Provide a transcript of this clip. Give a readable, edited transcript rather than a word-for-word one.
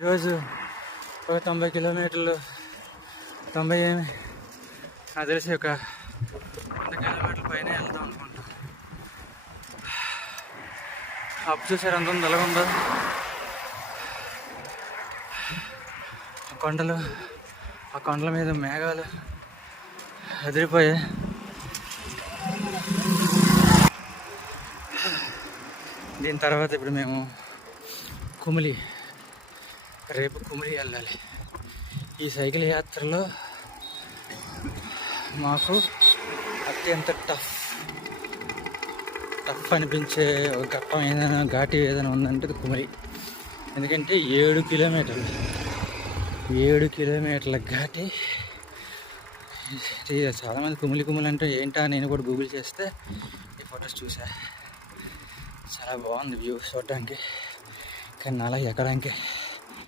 ఈరోజు ఒక 90 కిలోమీటర్లు 90 ఏమి నాకు తెలిసి ఒక 100 కిలోమీటర్ల పైన వెళ్దాం అనుకుంటాం. అప్పు చూసారు ఎంత ఉందో, ఎలాగుందో కొండలు, ఆ కొండల మీద మేఘాలు ఎదిరిపోయాయి. దీని తర్వాత ఇప్పుడు మేము రేపు కుమిలి వెళ్ళాలి. ఈ సైకిల్ యాత్రలో మాకు అత్యంత టఫ్ అనిపించే ఒక ఘట్టం ఏదైనా ఘాటి ఏదైనా ఉందంటే కుమిలి. ఎందుకంటే 7 కిలోమీటర్ల ఘాటి. చాలామంది కుమిలి అంటే ఏంటా నేను కూడా గూగుల్ చేస్తే ఈ ఫొటోస్ చూసా. చాలా బాగుంది వ్యూ చూడడానికి, కానీ అలా ఎక్కడానికి